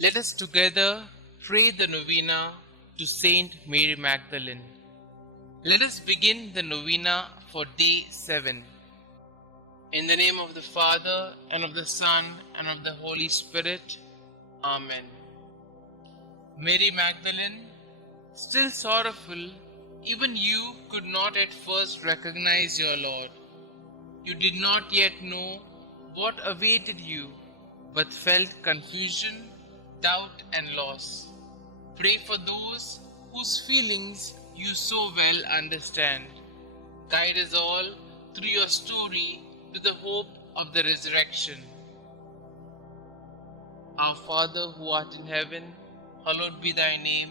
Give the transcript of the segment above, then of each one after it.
Let us together pray the Novena to St Mary Magdalene. Let us begin the Novena for day 7. In the name of the Father, and of the Son, and of the Holy Spirit. Amen. Mary Magdalene, still sorrowful, even you could not at first recognize your Lord. You did not yet know what awaited you, but felt confusion, doubt, and loss. Pray for those whose feelings you so well understand. Guide us all through your story to the hope of the resurrection. Our Father who art in heaven, hallowed be thy name.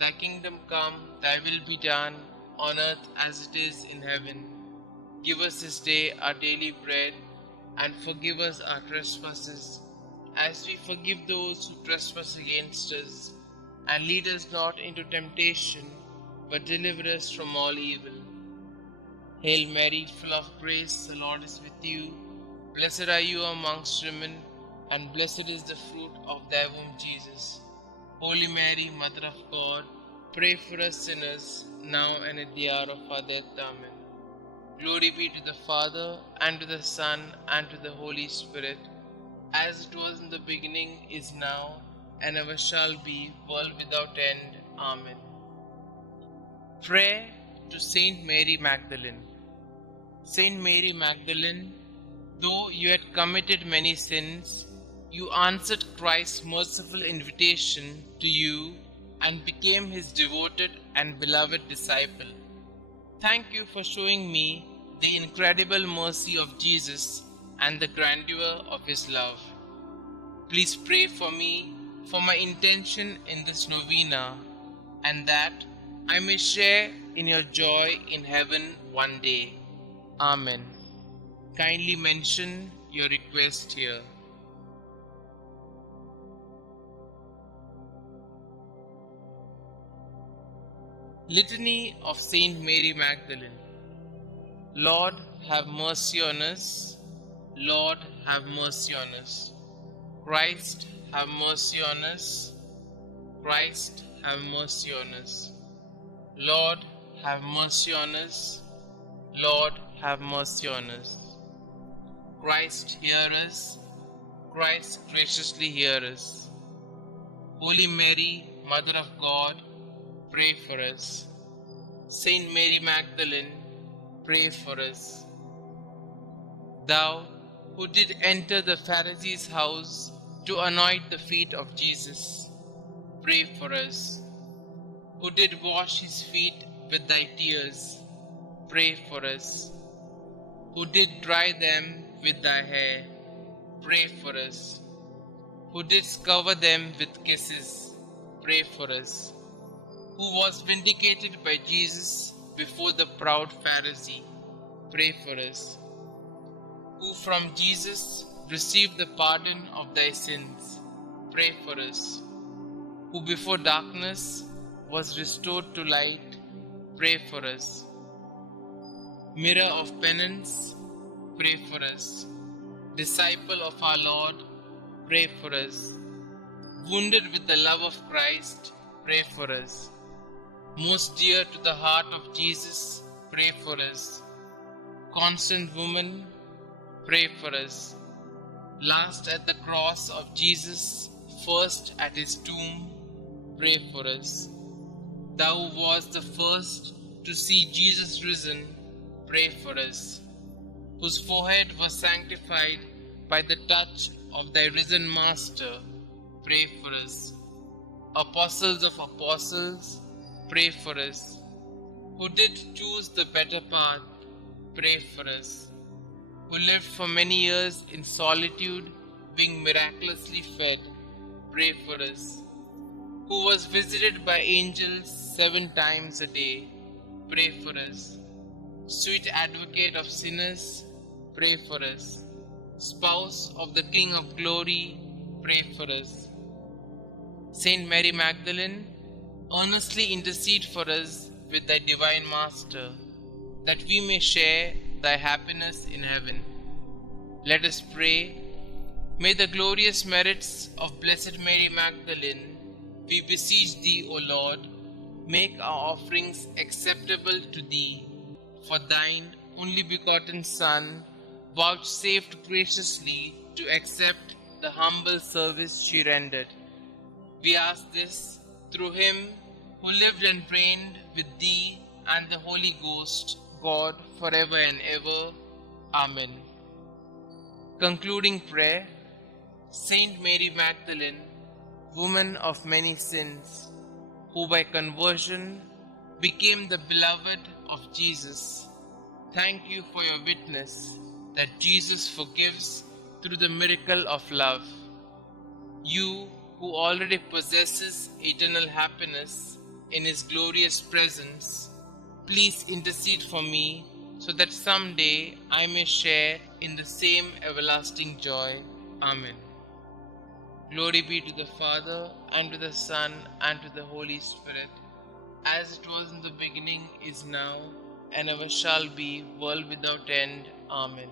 Thy kingdom come, thy will be done, on earth as it is in heaven. Give us this day our daily bread, and forgive us our trespasses, as we forgive those who trespass against us. And lead us not into temptation, but deliver us from all evil. Hail Mary, full of grace, the Lord is with you. Blessed are you amongst women, and blessed is the fruit of thy womb, Jesus. Holy Mary, Mother of God, pray for us sinners, now and at the hour of our death. Amen. Glory be to the Father, and to the Son, and to the Holy Spirit, as it was in the beginning, is now, and ever shall be, world without end. Amen. Prayer to St Mary Magdalene. St Mary Magdalene, though you had committed many sins, you answered Christ's merciful invitation to you and became his devoted and beloved disciple. Thank you for showing me the incredible mercy of Jesus and the grandeur of his love. Please pray for me, for my intention in this novena, and that I may share in your joy in heaven one day. Amen. Kindly mention your request here. Litany of Saint Mary Magdalene. Lord, have mercy on us. Lord, have mercy on us. Christ, have mercy on us. Christ, have mercy on us. Lord, have mercy on us. Lord, have mercy on us. Christ, hear us. Christ, graciously hear us. Holy Mary, Mother of God, pray for us. Saint Mary Magdalene, pray for us. Thou who did enter the Pharisee's house to anoint the feet of Jesus, pray for us. Who did wash his feet with thy tears, pray for us. Who did dry them with thy hair, pray for us. Who didst cover them with kisses, pray for us. Who was vindicated by Jesus before the proud Pharisee, pray for us. Who from Jesus received the pardon of thy sins, pray for us. Who before darkness was restored to light, pray for us. Mirror of penance, pray for us. Disciple of our Lord, pray for us. Wounded with the love of Christ, pray for us. Most dear to the heart of Jesus, pray for us. Constant woman, pray for us. Last at the cross of Jesus, first at his tomb, pray for us. Thou who wast the first to see Jesus risen, pray for us. Whose forehead was sanctified by the touch of thy risen Master, pray for us. Apostles of apostles, pray for us. Who did choose the better path, pray for us. Who lived for many years in solitude, being miraculously fed, pray for us. Who was visited by angels 7 times a day, pray for us. Sweet advocate of sinners, pray for us. Spouse of the King of glory, pray for us. Saint Mary Magdalene, earnestly intercede for us with thy divine Master, that we may share thy happiness in heaven. Let us pray. May the glorious merits of Blessed Mary Magdalene, we beseech thee, O Lord, make our offerings acceptable to thee. For thine only begotten Son vouchsafed graciously to accept the humble service she rendered. We ask this through him who lived and reigned with thee and the Holy Ghost, God, forever and ever. Amen. Concluding prayer. Saint Mary Magdalene, woman of many sins, who by conversion became the beloved of Jesus, thank you for your witness that Jesus forgives through the miracle of love. You, who already possesses eternal happiness in His glorious presence, please intercede for me so that someday I may share in the same everlasting joy. Amen. Glory be to the Father, and to the Son, and to the Holy Spirit, as it was in the beginning, is now, and ever shall be, world without end. Amen.